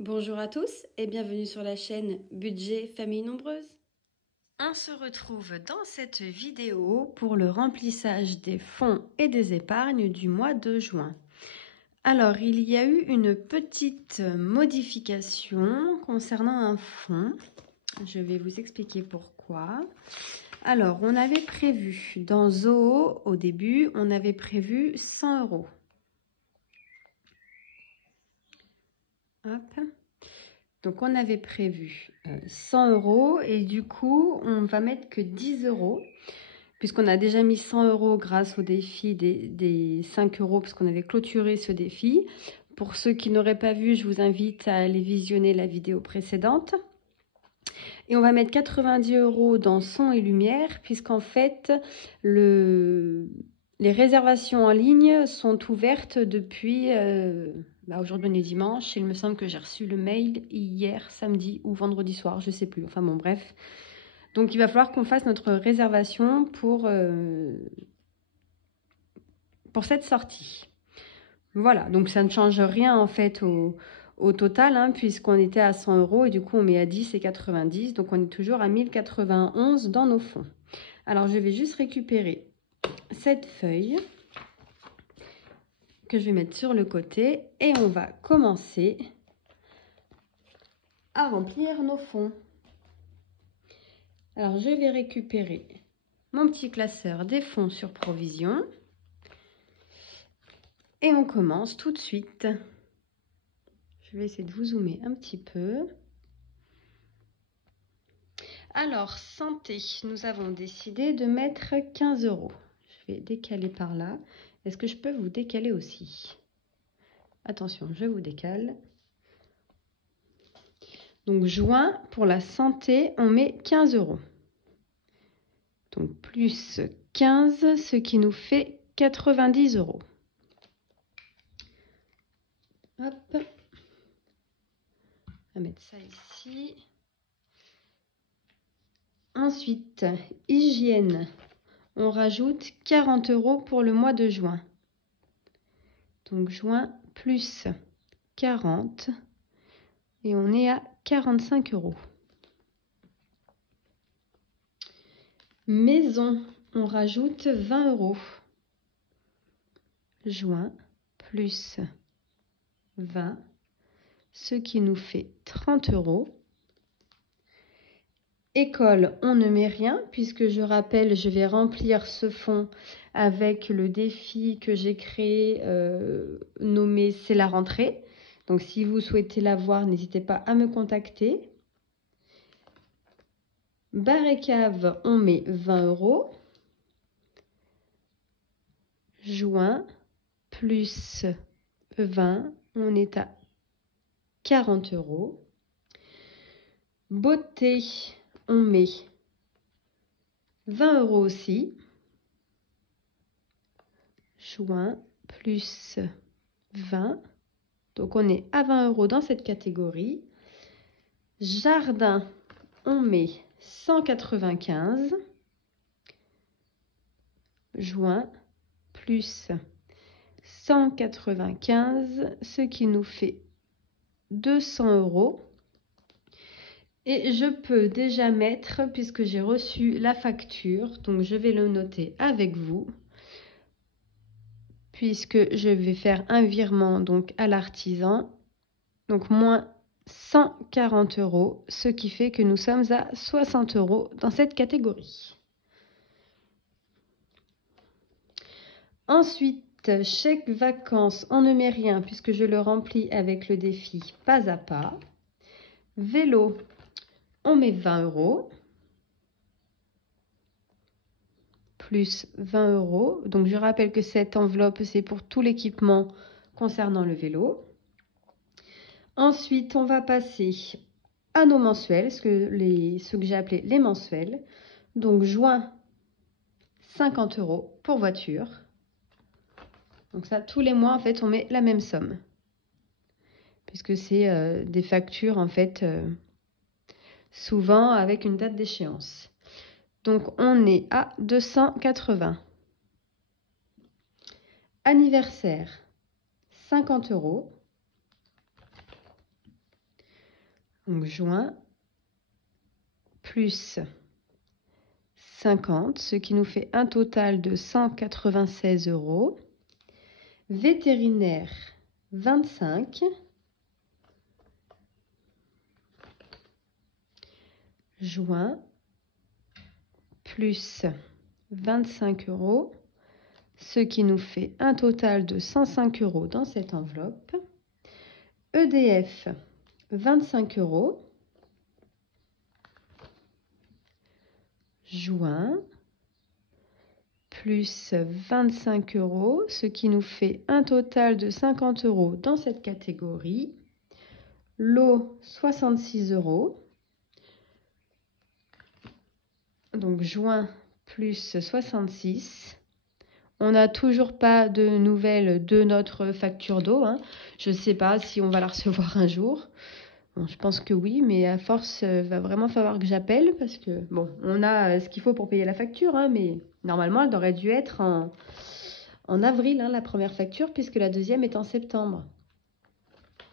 Bonjour à tous et bienvenue sur la chaîne Budget Famille Nombreuse. On se retrouve dans cette vidéo pour le remplissage des fonds et des épargnes du mois de juin. Alors, il y a eu une petite modification concernant un fonds. Je vais vous expliquer pourquoi. Alors, on avait prévu dans Zoho, au début, on avait prévu 100 €. Hop. Donc, on avait prévu 100 € et du coup, on va mettre que 10 € puisqu'on a déjà mis 100 € grâce au défi des 5 € parce qu'on avait clôturé ce défi. Pour ceux qui n'auraient pas vu, je vous invite à aller visionner la vidéo précédente. Et on va mettre 90 € dans son et lumière puisqu'en fait, les réservations en ligne sont ouvertes depuis... aujourd'hui on est dimanche, il me semble que j'ai reçu le mail hier, samedi ou vendredi soir, je sais plus, enfin bon bref. Donc il va falloir qu'on fasse notre réservation pour cette sortie. Voilà, donc ça ne change rien en fait au total, hein, puisqu'on était à 100 € et du coup on met à 10 et 90, donc on est toujours à 1091 dans nos fonds. Alors je vais juste récupérer cette feuille que je vais mettre sur le côté et on va commencer à remplir nos fonds. Alors je vais récupérer mon petit classeur des fonds sur provision et on commence tout de suite. Je vais essayer de vous zoomer un petit peu. Alors, santé, nous avons décidé de mettre 15 €. Je vais décaler par là. Est-ce que je peux vous décaler aussi? Attention, je vous décale. Donc, juin, pour la santé, on met 15 €. Donc, plus 15, ce qui nous fait 90 €. Hop. On va mettre ça ici. Ensuite, hygiène. On rajoute 40 € pour le mois de juin. Donc, juin plus 40. Et on est à 45 €. Maison, on rajoute 20 €. Juin plus 20, ce qui nous fait 30 €. École, on ne met rien, puisque je rappelle, je vais remplir ce fonds avec le défi que j'ai créé, nommé « C'est la rentrée ». Donc, si vous souhaitez la voir, n'hésitez pas à me contacter. Bar et cave, on met 20 €. Juin plus 20, on est à 40 €. Beauté, on met 20 € aussi. Juin plus 20. Donc, on est à 20 € dans cette catégorie. Jardin, on met 195. Juin plus 195, ce qui nous fait 200 €. Et je peux déjà mettre, puisque j'ai reçu la facture, donc je vais le noter avec vous, puisque je vais faire un virement donc à l'artisan, donc moins 140 €, ce qui fait que nous sommes à 60 € dans cette catégorie. Ensuite, chèque vacances, on ne met rien puisque je le remplis avec le défi pas à pas. Vélo, on met 20 €. Plus 20 €. Donc, je rappelle que cette enveloppe, c'est pour tout l'équipement concernant le vélo. Ensuite, on va passer à nos mensuels, ceux que j'ai appelés les mensuels. Donc, juin, 50 € pour voiture. Donc ça, tous les mois, en fait, on met la même somme. Puisque c'est des factures, en fait, souvent avec une date d'échéance. Donc, on est à 280. Anniversaire, 50 €. Donc juin plus 50, ce qui nous fait un total de 196 €. Vétérinaire 25. Juin plus 25 €, ce qui nous fait un total de 105 € dans cette enveloppe. EDF 25 €. Juin plus 25 €, ce qui nous fait un total de 50 € dans cette catégorie. L'eau 66 €. Donc juin plus 66. On n'a toujours pas de nouvelles de notre facture d'eau. Je ne sais pas si on va la recevoir un jour. Bon, je pense que oui, mais à force, va vraiment falloir que j'appelle parce que, bon, on a ce qu'il faut pour payer la facture, mais normalement, elle aurait dû être en avril, la première facture, puisque la deuxième est en septembre.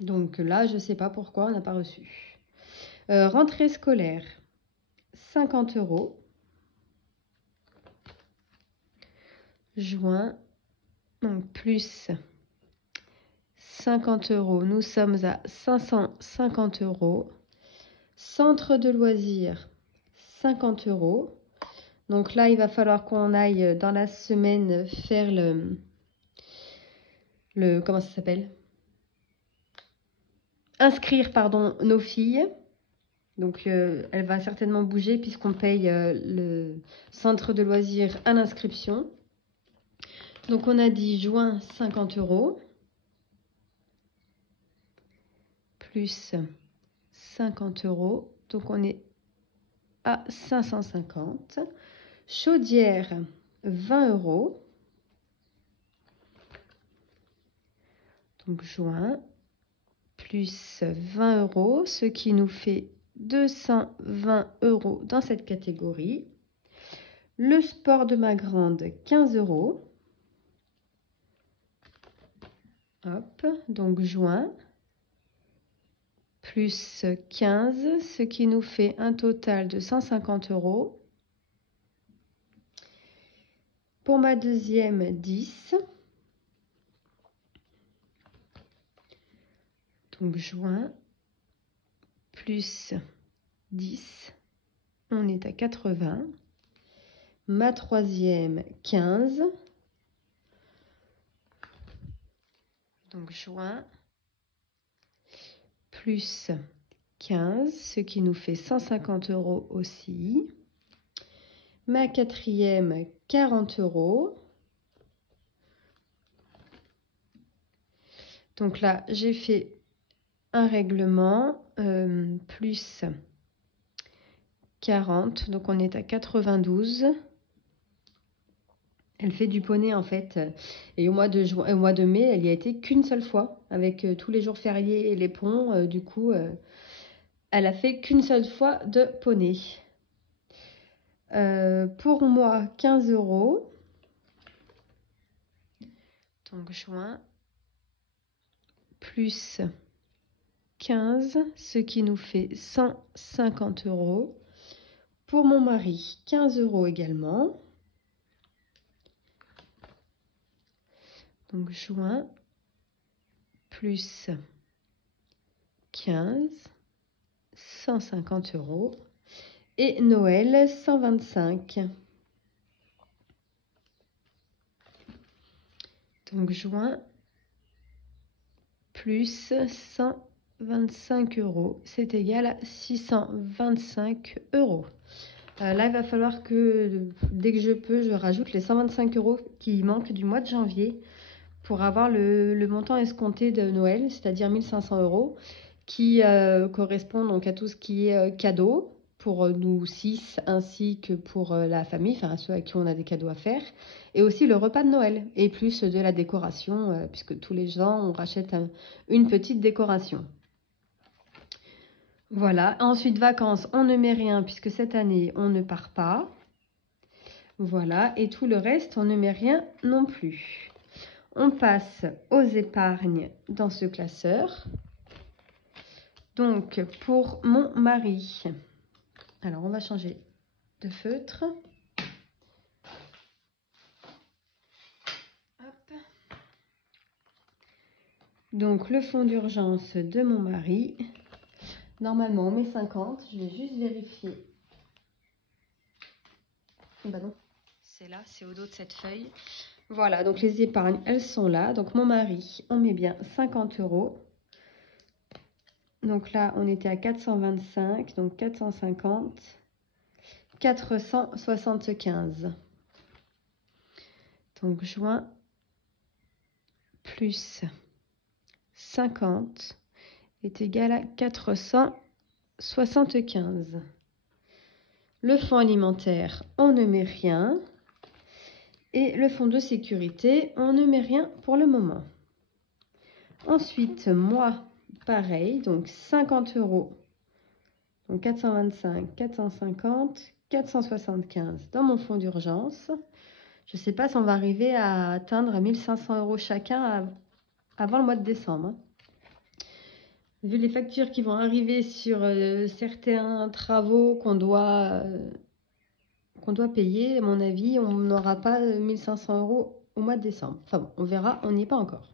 Donc là, je ne sais pas pourquoi on n'a pas reçu. Rentrée scolaire, 50 €. Juin, donc plus 50 €, nous sommes à 550 €. Centre de loisirs, 50 €. Donc là, il va falloir qu'on aille dans la semaine faire comment ça s'appelle? Inscrire, pardon, nos filles. Donc elle va certainement bouger puisqu'on paye le centre de loisirs à l'inscription. Donc on a dit juin 50 € plus 50 €. Donc on est à 550. Chaudière 20 €. Donc juin plus 20 €, ce qui nous fait 220 € dans cette catégorie. Le sport de ma grande 15 €. Hop, donc juin plus 15, ce qui nous fait un total de 150 €. Pour ma deuxième, 10. Donc juin plus 10, on est à 80. Ma troisième, 15. Donc juin plus 15, ce qui nous fait 150 € aussi. Ma quatrième, 40 €. Donc là, j'ai fait un règlement plus 40, donc on est à 92. Elle fait du poney en fait, et au mois de mai, elle y a été qu'une seule fois, avec tous les jours fériés et les ponts, du coup, elle a fait qu'une seule fois de poney. Pour moi, 15 €. Donc juin plus 15, ce qui nous fait 150 €. Pour mon mari, 15 € également. Donc juin plus 15, 150 €. Et Noël, 125. Donc juin plus 125 €, c'est égal à 625 €. Là, il va falloir que, dès que je peux, je rajoute les 125 € qui manquent du mois de janvier pour avoir le montant escompté de Noël, c'est-à-dire 1500 €, qui correspond donc à tout ce qui est cadeau pour nous 6, ainsi que pour la famille, enfin ceux à qui on a des cadeaux à faire, et aussi le repas de Noël, et plus de la décoration, puisque tous les ans, on rachète une petite décoration. Voilà, ensuite vacances, on ne met rien, puisque cette année, on ne part pas. Voilà, et tout le reste, on ne met rien non plus. On passe aux épargnes dans ce classeur. Donc, pour mon mari, alors on va changer de feutre. Hop. Donc, le fonds d'urgence de mon mari, normalement on met 50, je vais juste vérifier. Bah non, c'est là, c'est au dos de cette feuille. Voilà, donc les épargnes, elles sont là. Donc mon mari, on met bien 50 euros. Donc là, on était à 425, donc 450, 475. Donc joint plus 50 est égal à 475. Le fonds alimentaire, on ne met rien. Et le fonds de sécurité, on ne met rien pour le moment. Ensuite, moi, pareil, donc 50 euros. Donc 425, 450, 475 dans mon fonds d'urgence. Je ne sais pas si on va arriver à atteindre 1500 euros chacun avant le mois de décembre. Vu les factures qui vont arriver sur certains travaux qu'on doit payer, à mon avis, on n'aura pas 1500 euros au mois de décembre. Enfin bon, on verra, on n'y est pas encore.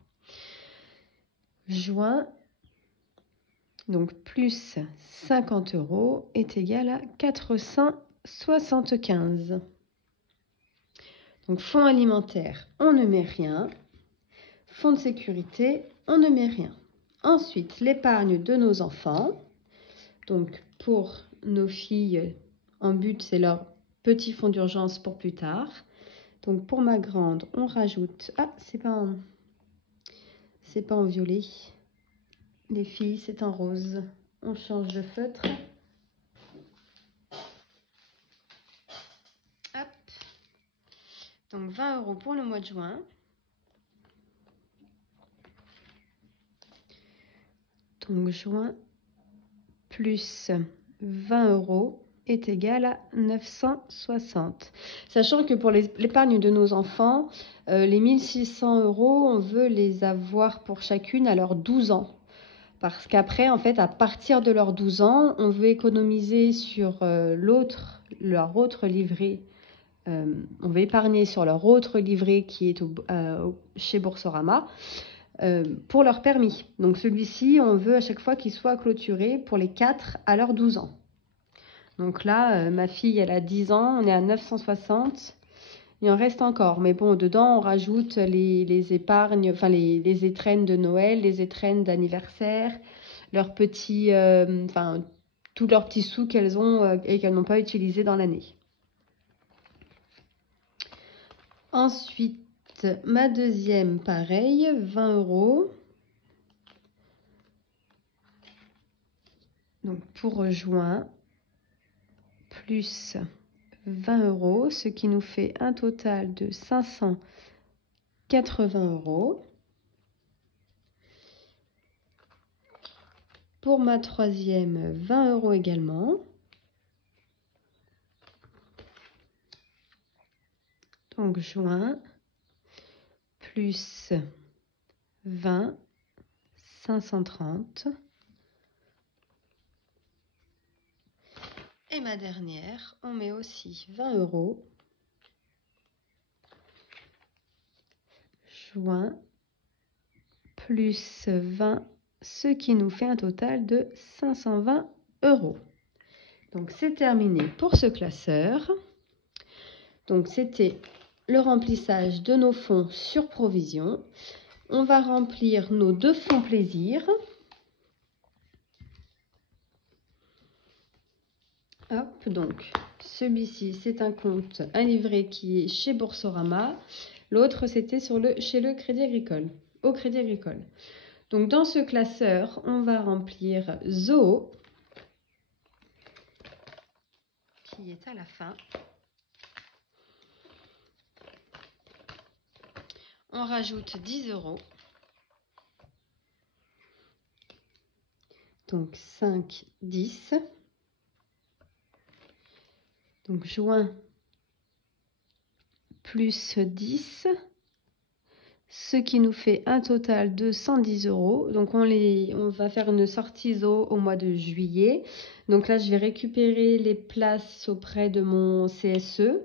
Juin, donc plus 50 euros est égal à 475. Donc fonds alimentaire, on ne met rien. Fonds de sécurité, on ne met rien. Ensuite, l'épargne de nos enfants. Donc pour nos filles, en but, c'est leur petit fonds d'urgence pour plus tard. Donc pour ma grande, on rajoute... Ah, c'est pas en violet. Les filles, c'est en rose. On change de feutre. Hop. Donc 20 euros pour le mois de juin. Donc juin plus 20 euros est égal à 960. Sachant que pour l'épargne de nos enfants, les 1600 euros, on veut les avoir pour chacune à leurs 12 ans. Parce qu'après, en fait, à partir de leurs 12 ans, on veut économiser sur leur autre livret. On veut épargner sur leur autre livret qui est chez Boursorama pour leur permis. Donc celui-ci, on veut à chaque fois qu'il soit clôturé pour les 4 à leurs 12 ans. Donc là, ma fille, elle a 10 ans, on est à 960. Il en reste encore, mais bon, dedans, on rajoute les épargnes, enfin les étrennes de Noël, les étrennes d'anniversaire, leurs petits, tous leurs petits sous qu'elles ont et qu'elles n'ont pas utilisés dans l'année. Ensuite, ma deuxième, pareil, 20 euros. Donc pour juin, plus 20 euros, ce qui nous fait un total de 580 euros. Pour ma troisième, 20 euros également. Donc juin, plus 20, 530. Et ma dernière, on met aussi 20 euros. Juin, plus 20, ce qui nous fait un total de 520 euros. Donc c'est terminé pour ce classeur. Donc c'était le remplissage de nos fonds sur provision. On va remplir nos deux fonds plaisir. Hop, donc celui-ci c'est un compte, un livret qui est chez Boursorama. L'autre c'était chez le Crédit Agricole, au Crédit Agricole. Donc dans ce classeur, on va remplir Zoo, qui est à la fin. On rajoute 10 euros. Donc 5, 10. Donc juin plus 10, ce qui nous fait un total de 110 €. Donc on va faire une sortie zoo au mois de juillet. Donc là, je vais récupérer les places auprès de mon CSE,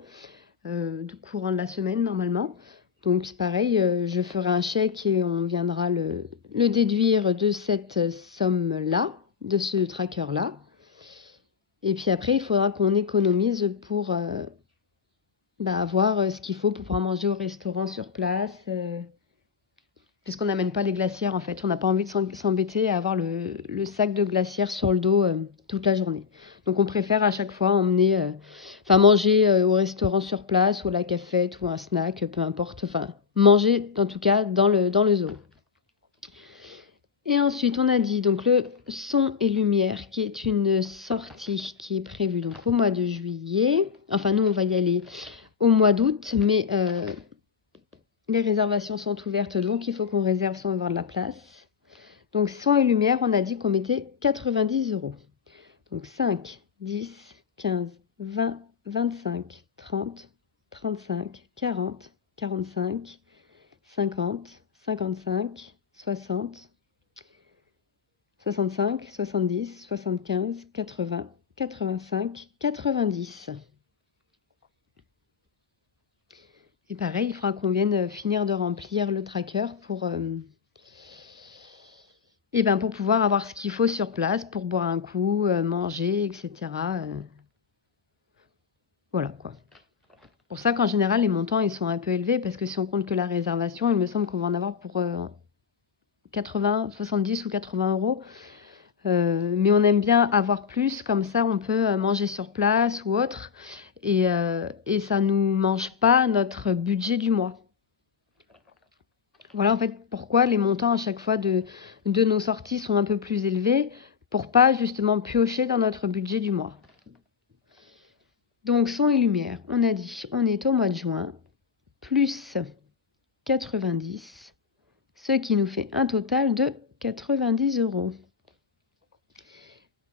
du courant de la semaine normalement. Donc c'est pareil, je ferai un chèque et on viendra le déduire de cette somme-là, de ce tracker-là. Et puis après, il faudra qu'on économise pour avoir ce qu'il faut pour pouvoir manger au restaurant sur place. Puisqu'on n'amène pas les glacières en fait. On n'a pas envie de s'embêter à avoir le sac de glacières sur le dos toute la journée. Donc on préfère à chaque fois emmener, manger au restaurant sur place ou à la cafette ou un snack, peu importe. Enfin, manger en tout cas dans le zoo. Et ensuite, on a dit donc le son et lumière qui est une sortie qui est prévue donc au mois de juillet. Enfin, nous, on va y aller au mois d'août, mais les réservations sont ouvertes, donc il faut qu'on réserve sans avoir de la place. Donc, son et lumière, on a dit qu'on mettait 90 €. Donc, 5, 10, 15, 20, 25, 30, 35, 40, 45, 50, 55, 60, 65, 70, 75, 80, 85, 90. Et pareil, il faudra qu'on vienne finir de remplir le tracker pour pouvoir avoir ce qu'il faut sur place pour boire un coup, manger, etc. Voilà quoi. Pour ça qu'en général, les montants, ils sont un peu élevés parce que si on compte que la réservation, il me semble qu'on va en avoir pour 80, 70 ou 80 €. Mais on aime bien avoir plus, comme ça on peut manger sur place ou autre. Et ça ne nous mange pas notre budget du mois. Voilà en fait pourquoi les montants à chaque fois de nos sorties sont un peu plus élevés, pour pas justement piocher dans notre budget du mois. Donc son et lumière, on a dit, on est au mois de juin, plus 90, ce qui nous fait un total de 90 €.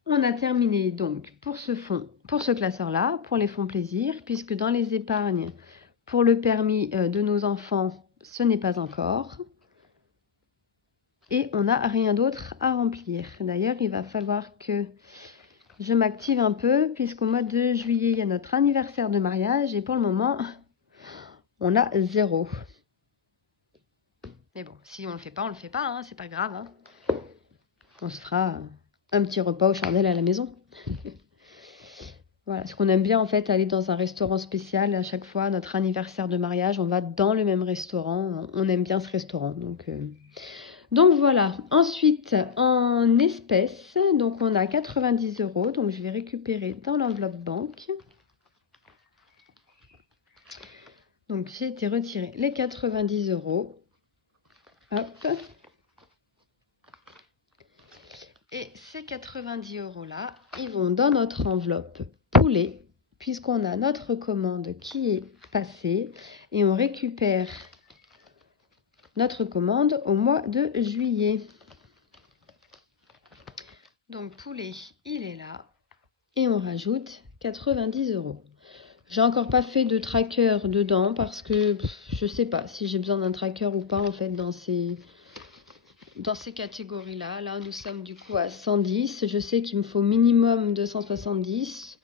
On a terminé donc pour ce classeur-là, pour les fonds plaisir, puisque dans les épargnes, pour le permis de nos enfants, ce n'est pas encore. Et on n'a rien d'autre à remplir. D'ailleurs, il va falloir que je m'active un peu, puisqu'au mois de juillet, il y a notre anniversaire de mariage, et pour le moment, on a 0. Mais bon, si on le fait pas, on le fait pas, hein, c'est pas grave. Hein. On se fera un petit repas aux chandelles à la maison. Voilà, ce qu'on aime bien en fait, aller dans un restaurant spécial à chaque fois, notre anniversaire de mariage, on va dans le même restaurant, on aime bien ce restaurant. Donc voilà, ensuite en espèces, donc on a 90 €, donc je vais récupérer dans l'enveloppe banque. Donc j'ai été retirer les 90 €. Hop. Et ces 90 € là, ils vont dans notre enveloppe poulet, puisqu'on a notre commande qui est passée et on récupère notre commande au mois de juillet. Donc poulet, il est là et on rajoute 90 €. J'ai encore pas fait de tracker dedans parce que je sais pas si j'ai besoin d'un tracker ou pas en fait dans ces catégories-là. Là, nous sommes du coup à 110. Je sais qu'il me faut minimum 270.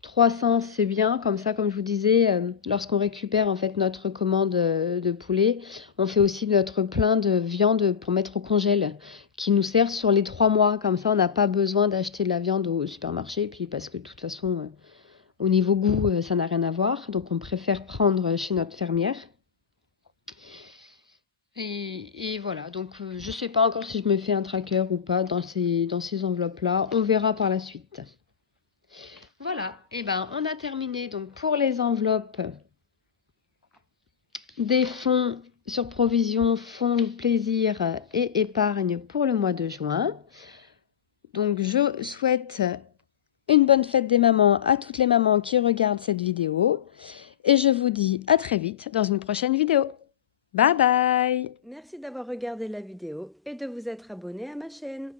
300, c'est bien. Comme ça, comme je vous disais, lorsqu'on récupère en fait notre commande de poulet, on fait aussi notre plein de viande pour mettre au congèle qui nous sert sur les 3 mois. Comme ça, on n'a pas besoin d'acheter de la viande au supermarché. Et puis parce que de toute façon, au niveau goût, ça n'a rien à voir. Donc, on préfère prendre chez notre fermière. Et voilà, donc je ne sais pas encore si je me fais un tracker ou pas dans ces enveloppes-là. On verra par la suite. Voilà, et ben on a terminé donc pour les enveloppes des fonds sur provision, fonds plaisir et épargne pour le mois de juin. Donc je souhaite une bonne fête des mamans à toutes les mamans qui regardent cette vidéo. Et je vous dis à très vite dans une prochaine vidéo. Bye bye! Merci d'avoir regardé la vidéo et de vous être abonné à ma chaîne.